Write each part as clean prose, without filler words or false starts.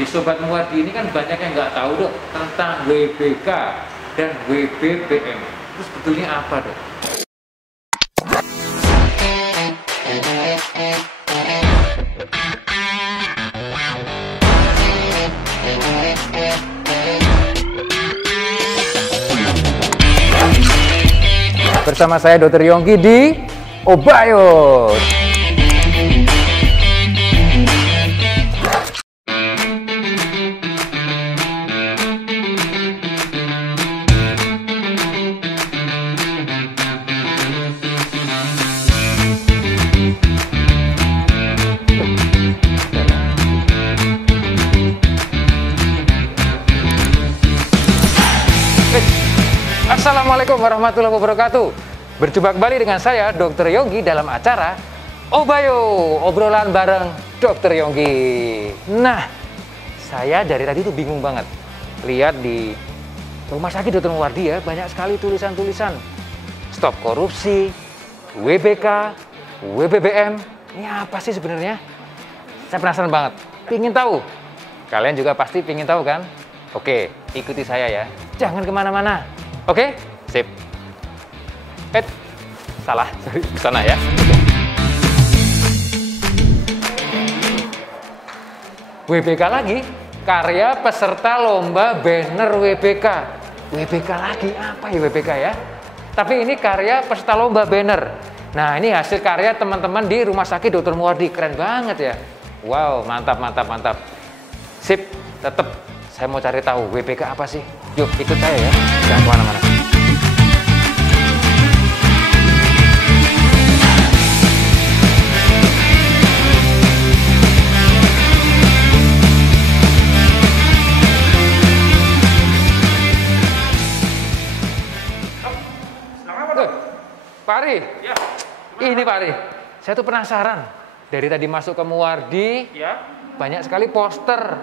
Di Sobat Muwardi ini kan banyak yang nggak tahu dok tentang WBK dan WBBM. Itu sebetulnya apa dok? Bersama saya Dr. Yongki di Obayo. Assalamualaikum warahmatullahi wabarakatuh. Berjumpa kembali dengan saya Dr. Yongki dalam acara Obayo, obrolan bareng Dr. Yongki. Nah, saya dari tadi tuh bingung banget lihat di rumah sakit Dr. Muwardi ya, banyak sekali tulisan-tulisan stop korupsi, WBK, WBBM. Ini apa sih sebenarnya? Saya penasaran banget, pingin tahu. Kalian juga pasti pingin tahu kan? Oke, ikuti saya ya, jangan kemana-mana. Oke, sip. Salah, sorry, kesana ya. WBK lagi, karya peserta lomba banner WBK. WBK lagi, apa ya WBK ya? Tapi ini karya peserta lomba banner. Nah, ini hasil karya teman-teman di Rumah Sakit Dr. Muwardi. Keren banget ya. Wow, mantap, mantap, mantap. Sip, tetap saya mau cari tahu WBK apa sih. Yuk, ikut saya ya, jangan kemana-mana. Pak Ari, ya, ini Pak Ari, saya tuh penasaran. Dari tadi masuk ke Muwardi, ya, banyak sekali poster,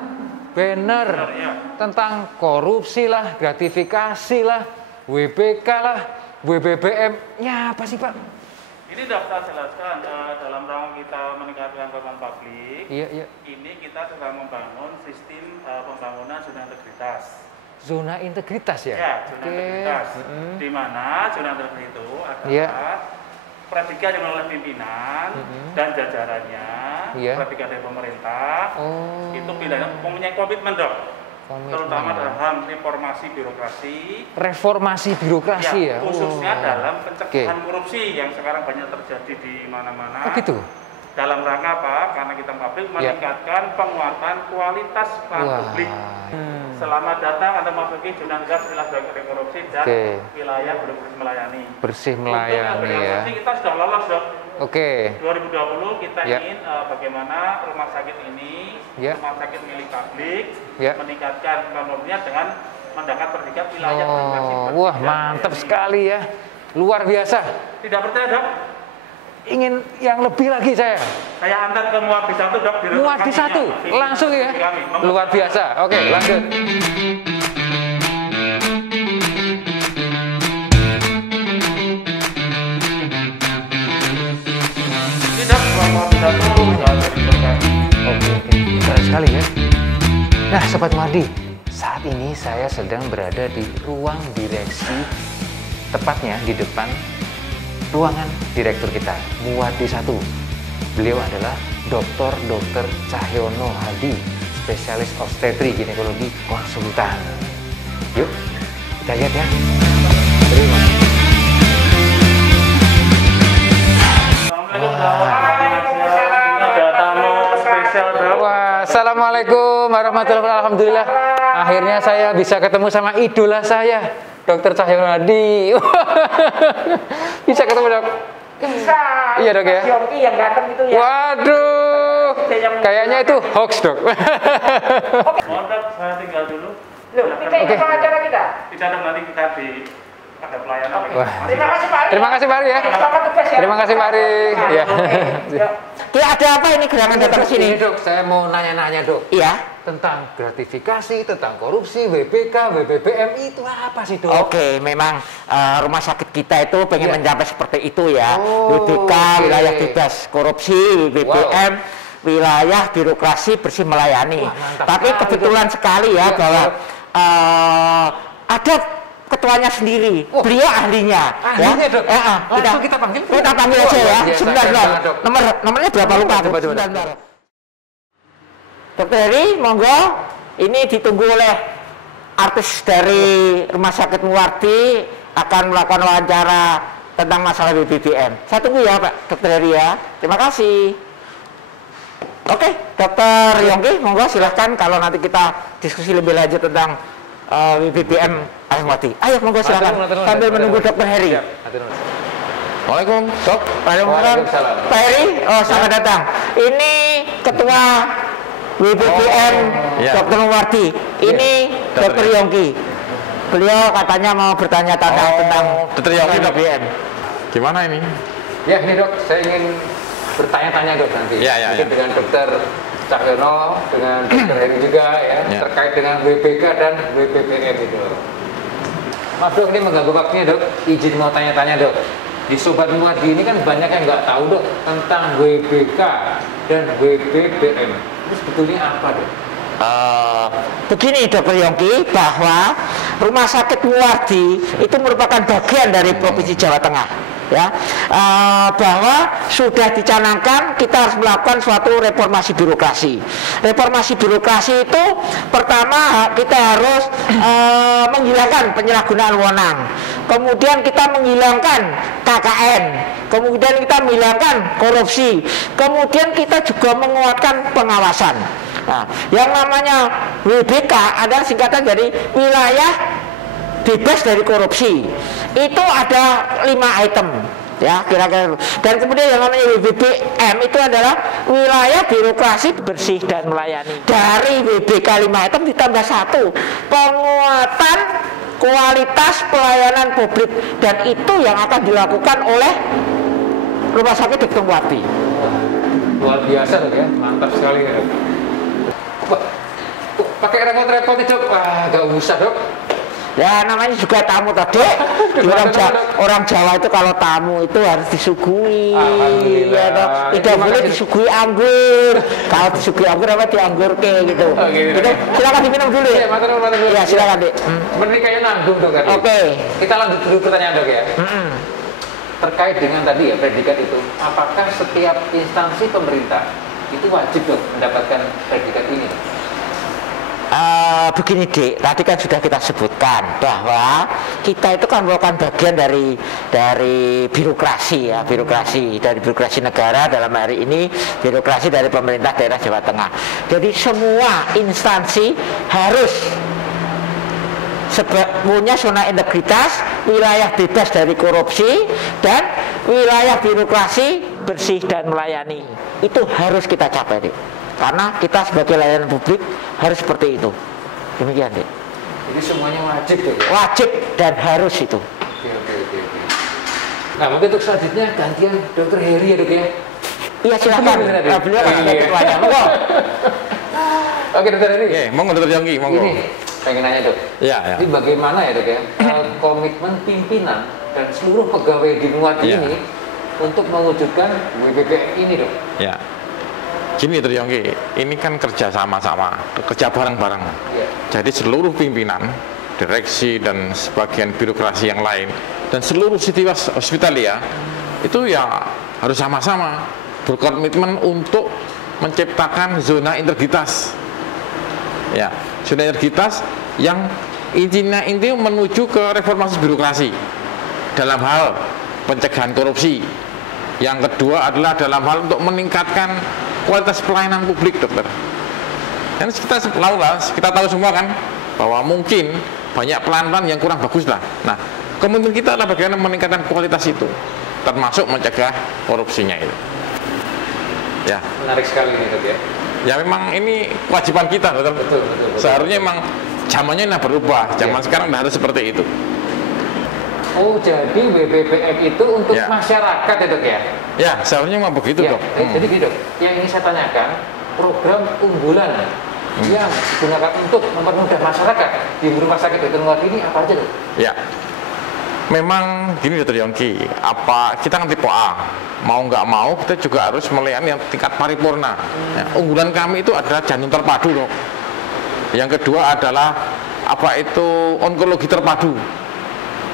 banner, ya, tentang korupsi lah, gratifikasi lah, WBK lah, WBBM. Ya apa sih Pak? Ini dapat saya jelaskan dalam rangka kita meningkatkan pelayanan publik. Iya, iya. Ini kita sedang membangun sistem pembangunan zona integritas. Zona integritas ya? Ya, zona integritas. Di mana zona integritas itu adalah predikat yang oleh pimpinan dan jajarannya, predikat dari pemerintah. Itu pilihannya mempunyai komitmen dok. Terutama dalam reformasi birokrasi. Reformasi birokrasi ya? Khususnya dalam pencegahan korupsi yang sekarang banyak terjadi di mana-mana. Oh gitu? Dalam rangka apa? Karena kita publik meningkatkan penguatan kualitas pelayanan publik. Selamat datang Anda memasuki zona integritas bagi korupsi dan wilayah bersih melayani. Bersih melayani ya. Kita sudah lolos dok. 2020 kita ingin bagaimana rumah sakit ini, rumah sakit milik publik, meningkatkan pembangunannya dengan mendapat predikat wilayah bersih. Wah mantap sekali ya, luar biasa. Tidak percaya dok? Ingin yang lebih lagi saya. Saya antar ke Muwardi 1 dok. Muwardi 1 langsung ya. Luar biasa. Oke, lanjut. Tidak, Muwardi 1 Oke. Keren sekali ya. Nah, Sobat Muwardi, saat ini saya sedang berada di ruang direksi, tepatnya di depan ruangan direktur kita, Muwardi 1. Beliau adalah Dr. Cahyono Hadi, spesialis obstetri ginekologi konsultan. Yuk, kita lihat ya. Terima. Wah, assalamualaikum warahmatullahi wabarakatuh. Alhamdulillah, akhirnya saya bisa ketemu sama idola saya, Dr. Cahyono Hadi. Bisa ketemu dok? Bisa. Iya dok ya? Yongki yang ganteng itu ya. Waduh, kayaknya itu hoax dok. Mohon dok, saya tinggal dulu. Loh, kita ikut acara kita? Tidak dong, nanti kita ada pelayanan. Terima kasih Pak Ari. Terima kasih Pak Ari ya. Selamat tugas ya. Terima kasih Pak Ari. Ya. Ki ada apa ini gerangan datang ke sini? Dok, saya mau nanya-nanya dok. Iya. Tentang gratifikasi, tentang korupsi, WBK, WBBM itu apa sih dok? Oke, memang rumah sakit kita itu pengen mencapai seperti itu ya. WBK, wilayah bebas korupsi, WBBM, wilayah birokrasi bersih melayani. Tapi kebetulan sekali ya bahwa ada ketuanya sendiri, beliau ahlinya. Dok. Kita panggil aja ya. Sebentar. Nomornya berapa lupa? Sebentar. Dokter Heri, monggo. Ini ditunggu oleh artis dari Rumah Sakit Muwardi akan melakukan wawancara tentang masalah BBM. Saya tunggu ya Pak Dokter Heri ya. Terima kasih. Oke, Dokter Yongki, monggo silahkan kalau nanti kita diskusi lebih lanjut tentang BBM Muwardi. Ayo monggo silahkan sambil menunggu Dokter Heri. Waalaikumsalam, Dok. Waalaikumsalam. Pak Heri, selamat datang. Ini Ketua BBM Dokter Muwardi. Ini Dokter Yongki. Beliau katanya mau bertanya-tanya tentang Dokter Yongki BBM. Gimana ini? Ya, ini Dok, saya ingin bertanya-tanya Dok nanti. Mungkin dengan Dokter Cahyono, dengan Dokter Heri juga ya, terkait dengan WBK dan WBPM itu. Maaf Dok, ini mengganggu waktunya Dok. Izin mau tanya-tanya Dok. Di Sobat Muwardi ini kan banyak yang nggak tahu Dok tentang WBK dan WBPM. Itu sebetulnya apa Dok? Begini Dokter Yongki, bahwa Rumah Sakit Muwardi itu merupakan bagian dari Provinsi Jawa Tengah. Ya, bahwa sudah dicanangkan kita harus melakukan suatu reformasi birokrasi. Reformasi birokrasi itu pertama kita harus menghilangkan penyalahgunaan wewenang, kemudian kita menghilangkan KKN, kemudian kita menghilangkan korupsi, kemudian kita juga menguatkan pengawasan. Nah, yang namanya WBK adalah singkatan dari wilayah bebas dari korupsi. Itu ada 5 item ya kira-kira. Dan kemudian yang namanya WBPM itu adalah wilayah birokrasi bersih dan melayani. Dari WBK 5 item ditambah 1 penguatan kualitas pelayanan publik, dan itu yang akan dilakukan oleh Rumah Sakit Dr. Muwardi. Luar biasa Dok ya, mantap sekali ya Dok. Wah, pakai repot-repot itu, gak usah Dok. Ya namanya juga tamu tadi. Orang Jawa itu kalau tamu itu harus disuguhi. Ya, tidak boleh disuguhi anggur. Kalau disuguhi anggur apa dianggurke gitu. Gitu. Silakan diminum dulu. Ya silakan Dek. Seperti kayak nanggung Dok tadi. Oke. Kita lanjut dulu pertanyaan Dok ya. Terkait dengan tadi ya predikat itu, apakah setiap instansi pemerintah itu wajib Dok mendapatkan predikat ini? Begini Dek, tadi kan sudah kita sebutkan bahwa kita itu kan merupakan bagian dari birokrasi ya, dari birokrasi negara, dalam hari ini birokrasi dari pemerintah daerah Jawa Tengah. Jadi semua instansi harus punya zona integritas, wilayah bebas dari korupsi, dan wilayah birokrasi bersih dan melayani. Itu harus kita capai Dek. Karena kita sebagai layanan publik harus seperti itu. Demikian Dek. Jadi semuanya wajib Dek ya? Wajib dan harus itu. Oke. Nah mungkin untuk selanjutnya gantian Dokter Heri ya Dok ya? Iya silakan. Beliau akan ketuanya. Monggo. Oke Dokter Heri. Monggo Dokter Yongki, monggo. Ini pengen nanya Dok. Iya. Jadi bagaimana ya Dok ya komitmen pimpinan dan seluruh pegawai di Muwardi ini untuk mewujudkan WBPM ini Dok? Ya. Gini Dokter Yongki, ini kan kerja sama-sama, kerja bareng-bareng. Jadi seluruh pimpinan, direksi dan sebagian birokrasi yang lain, dan seluruh Sitiwas Hospitalia itu ya harus sama-sama berkomitmen untuk menciptakan zona integritas. Ya, zona integritas yang intinya menuju ke reformasi birokrasi dalam hal pencegahan korupsi. Yang kedua adalah dalam hal untuk meningkatkan kualitas pelayanan publik Dokter. Dan kita tahu semua kan bahwa mungkin banyak pelan-pelan yang kurang bagus lah. Nah, komitmen kita adalah bagaimana meningkatkan kualitas itu, termasuk mencegah korupsinya itu. Ya. Menarik sekali ini Dok ya. Ya memang ini kewajiban kita Dokter. Betul. Seharusnya memang zamannya nah berubah. Zaman sekarang harus seperti itu. Oh, jadi WBPM itu untuk masyarakat ya Dok ya? Ya, seharusnya memang begitu Dok. Jadi gini Dok, yang ingin saya tanyakan, program unggulan yang digunakan untuk mempermudah masyarakat di Rumah Sakit Dr. Muwardi ini apa aja Dok? Ya, Memang gini Dr. Yongki, apa kita kan tipe A, mau nggak mau kita juga harus melayani yang tingkat paripurna. Ya, unggulan kami itu adalah jantung terpadu loh. Yang kedua adalah apa itu onkologi terpadu.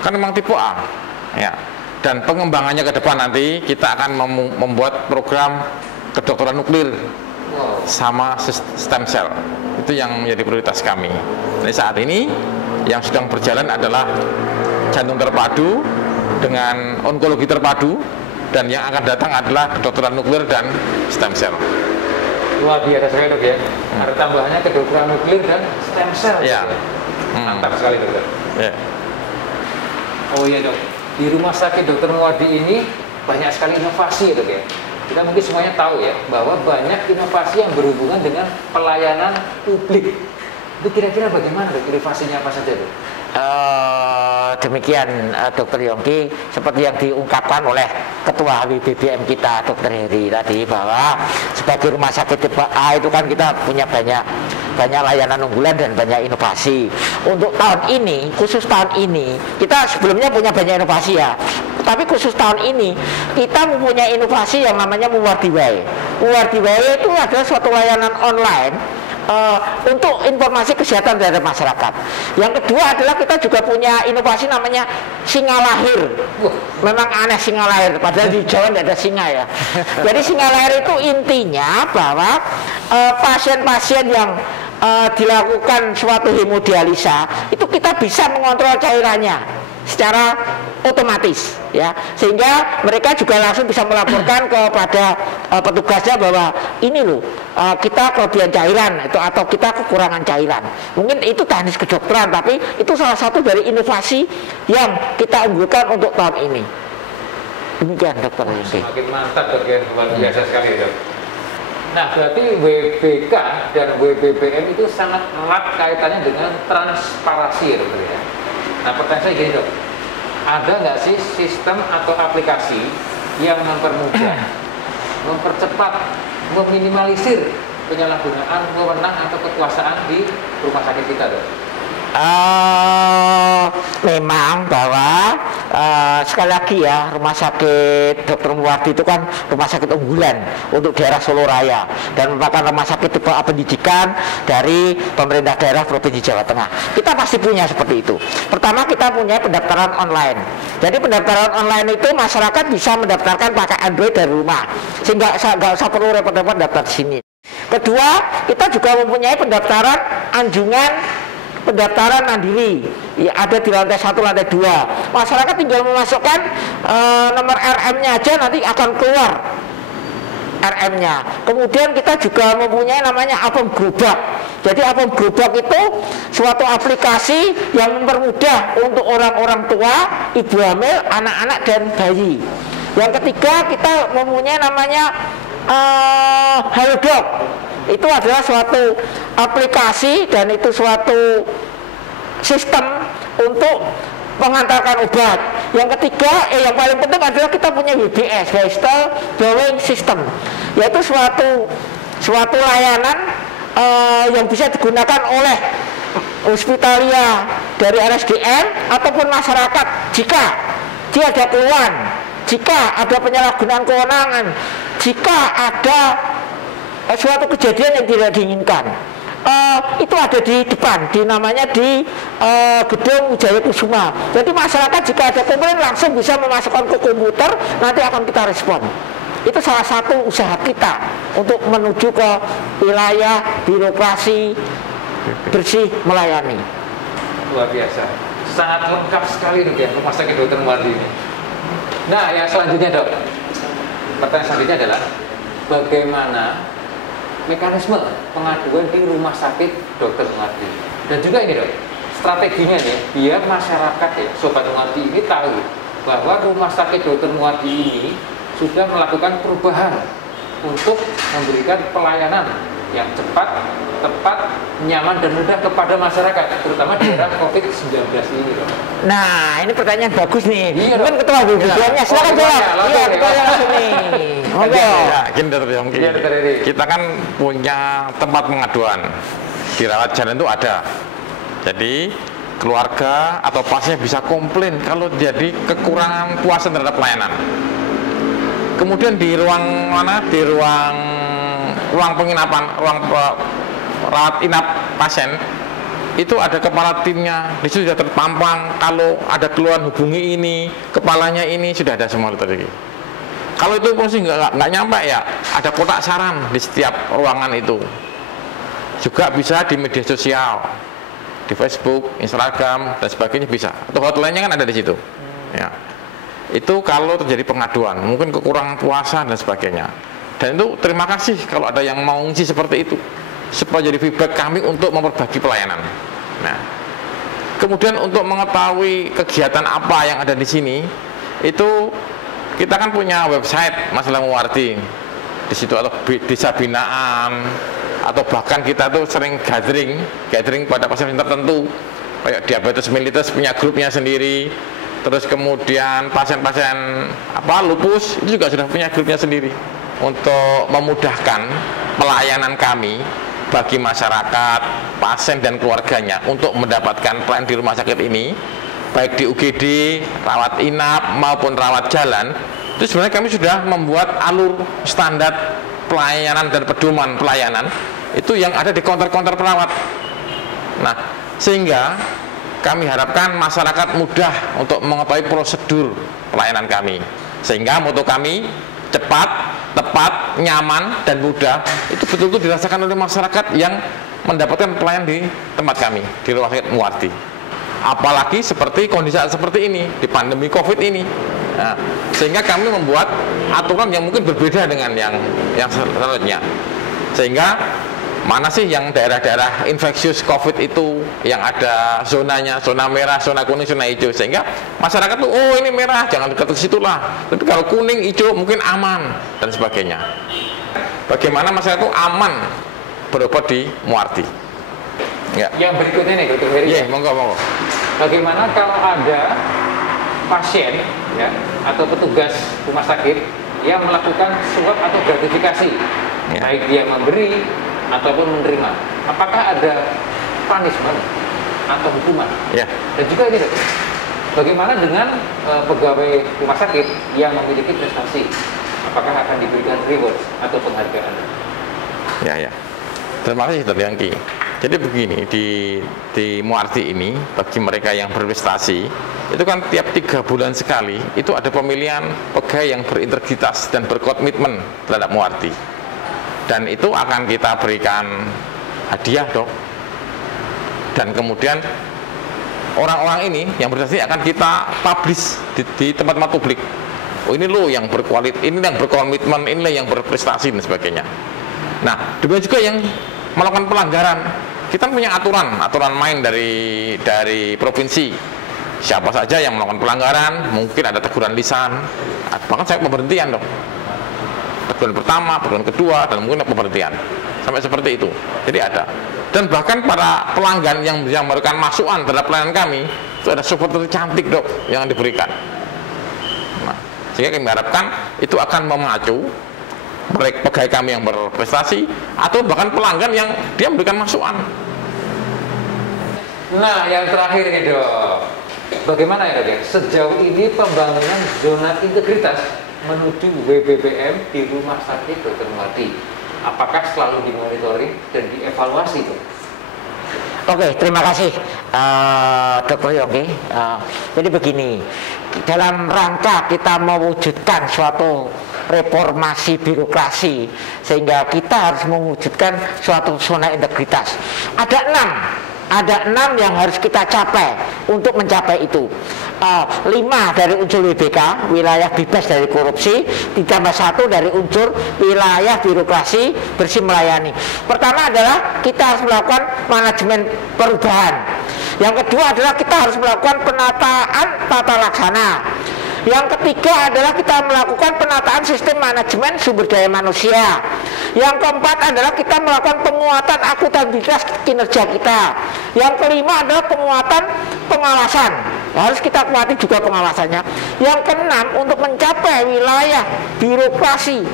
Kan memang tipe A. Ya. Dan pengembangannya ke depan nanti kita akan membuat program kedokteran nuklir sama stem cell. Itu yang menjadi prioritas kami. Jadi saat ini yang sedang berjalan adalah jantung terpadu dengan onkologi terpadu, dan yang akan datang adalah kedokteran nuklir dan stem cell. Luar biasa sekali dok ya. Ada tambahannya kedokteran nuklir dan stem cell. Ya. Mantap sekali dokter. Ya. Oh iya dok, di rumah sakit Dr. Muwardi ini banyak sekali inovasi ya dok ya. Kita mungkin semuanya tahu ya bahwa banyak inovasi yang berhubungan dengan pelayanan publik. Itu kira-kira bagaimana dok, inovasinya apa saja dok? Demikian Dr. Yongki, seperti yang diungkapkan oleh Ketua WBBM kita Dr. Heri tadi, bahwa sebagai rumah sakit tipe A itu kan kita punya banyak layanan unggulan dan banyak inovasi. Untuk tahun ini, khusus tahun ini, kita sebelumnya punya banyak inovasi ya, tapi khusus tahun ini kita mempunyai inovasi yang namanya Muwardi Way. Muwardi Way itu adalah suatu layanan online untuk informasi kesehatan terhadap masyarakat. Yang kedua adalah kita juga punya inovasi namanya singa lahir. Memang aneh singa lahir, padahal di Jawa tidak ada singa ya. Jadi singa lahir itu intinya bahwa pasien-pasien yang dilakukan suatu hemodialisa itu kita bisa mengontrol cairannya secara otomatis ya, sehingga mereka juga langsung bisa melaporkan kepada petugasnya bahwa ini loh kita kelebihan cairan itu atau kita kekurangan cairan. Mungkin itu teknis kedokteran, tapi itu salah satu dari inovasi yang kita unggulkan untuk tahun ini. Demikian dokter. Semakin mantap dok ya, luar biasa sekali dok. Nah berarti WBK dan WBBM itu sangat erat kaitannya dengan transparansi ya dokter ya. Nah pertanyaan saya gini dok, ada nggak sih sistem atau aplikasi yang mempermudah, mempercepat, meminimalisir penyalahgunaan wewenang atau kekuasaan di rumah sakit kita dok? Memang bahwa sekali lagi ya, rumah sakit Dr. Muwardi itu kan rumah sakit unggulan untuk daerah Solo Raya dan merupakan rumah sakit tipe A pendidikan dari pemerintah daerah Provinsi Jawa Tengah. Kita pasti punya seperti itu. Pertama, kita punya pendaftaran online. Jadi pendaftaran online itu masyarakat bisa mendaftarkan pakai Android dari rumah, sehingga nggak usah perlu repot-repot daftar di sini. Kedua, kita juga mempunyai pendaftaran pendaftaran mandiri ya, ada di lantai 1, lantai 2. Masyarakat tinggal memasukkan nomor RM-nya aja, nanti akan keluar RM-nya. Kemudian kita juga mempunyai namanya Apem Gerobak. Jadi Apem Gerobak itu suatu aplikasi yang mempermudah untuk orang-orang tua, ibu hamil, anak-anak dan bayi. Yang ketiga, kita mempunyai namanya Halodoc. Itu adalah suatu aplikasi dan itu suatu sistem untuk mengantarkan obat. Yang ketiga, yang paling penting adalah kita punya WBS, Wastel Bowing System, yaitu suatu layanan yang bisa digunakan oleh hospitalia dari RSDM ataupun masyarakat jika dia ada keluhan, jika ada penyalahgunaan kewenangan, jika ada suatu kejadian yang tidak diinginkan. Itu ada di depan, namanya di gedung Wijaya Kusuma. Jadi masyarakat jika ada komplain langsung bisa memasukkan ke komputer, nanti akan kita respon. Itu salah satu usaha kita untuk menuju ke wilayah birokrasi bersih melayani. Luar biasa, sangat lengkap sekali dok ya rumah sakit Dr. Muwardi ini. Nah yang selanjutnya dok, pertanyaan selanjutnya adalah bagaimana mekanisme pengaduan di rumah sakit Dr. Muwardi, dan juga ini dok strateginya nih biar masyarakat ya sobat Muwardi ini tahu bahwa rumah sakit Dr. Muwardi ini sudah melakukan perubahan untuk memberikan pelayanan yang cepat, tepat, nyaman dan mudah kepada masyarakat, terutama di era COVID-19 ini dok. Nah ini pertanyaan bagus nih. Iya, mungkin ketua BBM-nya silakan jawab. Iya ketua langsung nih. Oke. Gini Dr. Yongki, kita kan punya tempat pengaduan di rawat jalan itu ada. Jadi keluarga atau pasien bisa komplain kalau jadi kekurangan puasan terhadap pelayanan. Kemudian di ruang mana? Di ruang penginapan, ruang rawat inap pasien, itu ada kepala timnya, di situ sudah terpampang kalau ada keluhan hubungi ini, kepalanya ini, sudah ada semua tadi. Kalau itu fungsi nggak nyampe ya, ada kotak saran di setiap ruangan itu. Juga bisa di media sosial, di Facebook, Instagram, dan sebagainya bisa. Atau hotline-nya kan ada di situ. Ya. Itu kalau terjadi pengaduan, mungkin kekurangan puasa dan sebagainya. Dan itu terima kasih kalau ada yang mau ngisi seperti itu, supaya jadi feedback kami untuk memperbaiki pelayanan. Nah, kemudian untuk mengetahui kegiatan apa yang ada di sini, itu kita kan punya website Masalah Muwarti. Di situ atau desa binaan, atau bahkan kita tuh sering gathering pada pasien tertentu, kayak diabetes mellitus punya grupnya sendiri. Terus kemudian pasien-pasien lupus itu juga sudah punya grupnya sendiri untuk memudahkan pelayanan kami bagi masyarakat, pasien dan keluarganya untuk mendapatkan pelayanan di rumah sakit ini, baik di UGD, rawat inap maupun rawat jalan. Itu sebenarnya kami sudah membuat alur standar pelayanan dan pedoman pelayanan itu yang ada di counter-counter perawat. Nah, sehingga kami harapkan masyarakat mudah untuk mengetahui prosedur pelayanan kami, sehingga moto kami cepat, tepat, nyaman, dan mudah itu betul-betul dirasakan oleh masyarakat yang mendapatkan pelayanan di tempat kami di Rumah Sakit Muwarti. Apalagi seperti kondisi seperti ini di pandemi COVID ini. Nah, sehingga kami membuat aturan yang mungkin berbeda dengan yang selanjutnya. Sehingga mana sih yang daerah-daerah infeksius COVID itu yang ada zonanya, zona merah, zona kuning, zona hijau, sehingga masyarakat tuh, oh ini merah, jangan dekat ke situ lah. Tapi kalau kuning, hijau mungkin aman dan sebagainya. Bagaimana masyarakat itu aman berobat di Muwarti? Ya. Yang berikutnya nih, Dr. Heri. Iya, monggo. Bagaimana kalau ada pasien ya atau petugas rumah sakit yang melakukan swab atau gratifikasi, ya, baik dia memberi ataupun menerima, apakah ada punishment atau hukuman? Ya. Dan juga ini, bagaimana dengan pegawai rumah sakit yang memiliki prestasi, apakah akan diberikan reward atau penghargaan? Ya. Terima kasih, Dr. Yongki. Jadi begini, di Muwarti ini bagi mereka yang berprestasi itu kan tiap 3 bulan sekali itu ada pemilihan pegawai yang berintegritas dan berkomitmen terhadap Muwarti. Dan itu akan kita berikan hadiah, Dok. Dan kemudian orang-orang ini yang berprestasi akan kita publish di tempat-tempat publik. Oh, ini loh yang berkualitas, ini yang berkomitmen, inilah yang berprestasi dan sebagainya. Nah, demikian juga yang melakukan pelanggaran. Kita punya aturan main dari provinsi. Siapa saja yang melakukan pelanggaran, mungkin ada teguran lisan, bahkan saya pemberhentian, Dok. Teguran pertama, teguran kedua, dan mungkin pemberhentian. Sampai seperti itu. Jadi ada. Dan bahkan para pelanggan yang memberikan masukan terhadap pelayanan kami, itu ada support cantik, Dok, yang diberikan. Nah, sehingga kami harapkan itu akan memacu mereka pegawai kami yang berprestasi atau bahkan pelanggan yang dia memberikan masukan. Nah, yang terakhir nih, Dok. Bagaimana ya, Dok, ya? Sejauh ini pembangunan zona integritas menuju WBBM di Rumah Sakit Dr. Muwarti, apakah selalu dimonitoring dan dievaluasi, Dok? Oke, terima kasih Dr. Yongki. Jadi begini, dalam rangka kita mewujudkan suatu reformasi birokrasi, sehingga kita harus mewujudkan suatu zona integritas. Ada 6 yang harus kita capai untuk mencapai itu. 5 dari unsur WBK, wilayah bebas dari korupsi, ditambah 1 dari unsur wilayah birokrasi bersih melayani. Pertama adalah kita harus melakukan manajemen perubahan. Yang kedua adalah kita harus melakukan penataan tata laksana. Yang ketiga adalah kita melakukan penataan sistem manajemen sumber daya manusia. Yang keempat adalah kita melakukan penguatan akuntabilitas kinerja kita. Yang kelima adalah penguatan pengawasan. Harus kita kuati juga pengawasannya. Yang keenam, untuk mencapai wilayah birokrasi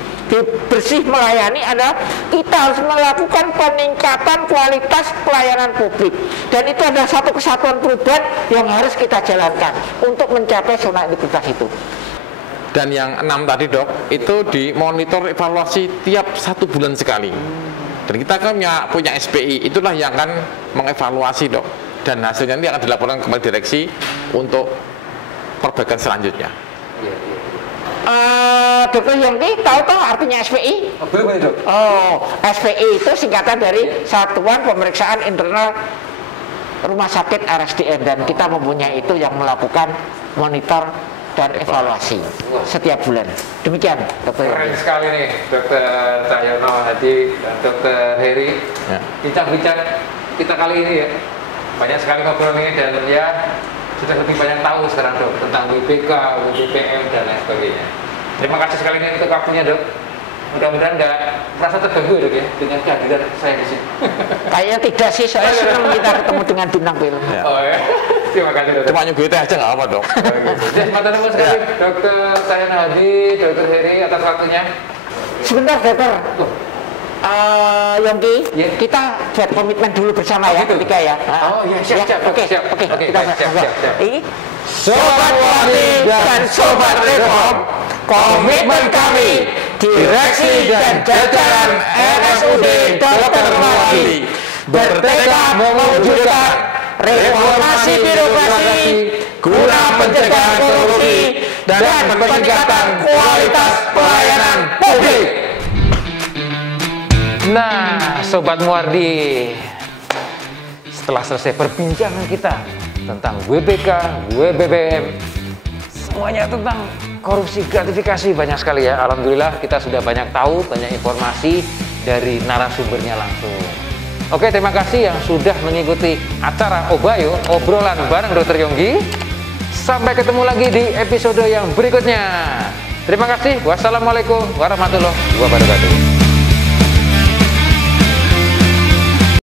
bersih melayani adalah kita harus melakukan peningkatan kualitas pelayanan publik, dan itu adalah satu kesatuan perubahan yang harus kita jalankan untuk mencapai zona integritas itu. Dan yang 6 tadi dok, itu dimonitor evaluasi tiap 1 bulan sekali. Dan kita kan punya SPI, itulah yang akan mengevaluasi dok. Dan hasilnya nanti akan dilaporkan kepada direksi untuk perbaikan selanjutnya. Dokter Yongki tahu artinya SPI? Belum dok. Oh, SPI itu singkatan dari Satuan Pemeriksaan Internal Rumah Sakit RSDM, dan kita mempunyai itu yang melakukan monitor dan evaluasi setiap bulan. Demikian, Dokter. Keren sekali nih, Dokter Cahyono Hadi dan Dokter Heri. Bincang-bincang kita kali ini ya, banyak sekali ngobrol ini, dan ya sudah lebih banyak tahu sekarang dok tentang WBK, WBPM dan lain sebagainya. Terima kasih sekali ini untuk waktunya dok. Mudah-mudahan nggak merasa terganggu ya dok ya dengan kehadiran saya di sini. Kayaknya tidak sih, soalnya senang kita ketemu dengan bintang film. Ya. Oh ya, terima kasih dok. Cuma nyuguh aja nggak apa dok. Terima kasih sekali Dokter Cahyono Hadi, Dokter Heri atas waktunya. Sebentar dokter. Yongki, kita buat komitmen dulu bersama ya, ketika ya. Oh iya, siap. Oke, kita siap. Ini Sobat Warti dan Sobat Reform, komitmen kami, direksi dan jajaran RSUD Dr. Warti, bertekad mewujudkan reformasi birokrasi guna pencegahan korupsi dan peningkatan kualitas pelayanan publik. Nah, Sobat Muwardi, setelah selesai perbincangan kita tentang WBK, WBPM, semuanya tentang korupsi gratifikasi, banyak sekali ya. Alhamdulillah kita sudah banyak tahu, banyak informasi dari narasumbernya langsung. Oke, terima kasih yang sudah mengikuti acara Obayo, obrolan bareng Dr. Yongki. Sampai ketemu lagi di episode yang berikutnya. Terima kasih. Wassalamualaikum warahmatullahi wabarakatuh.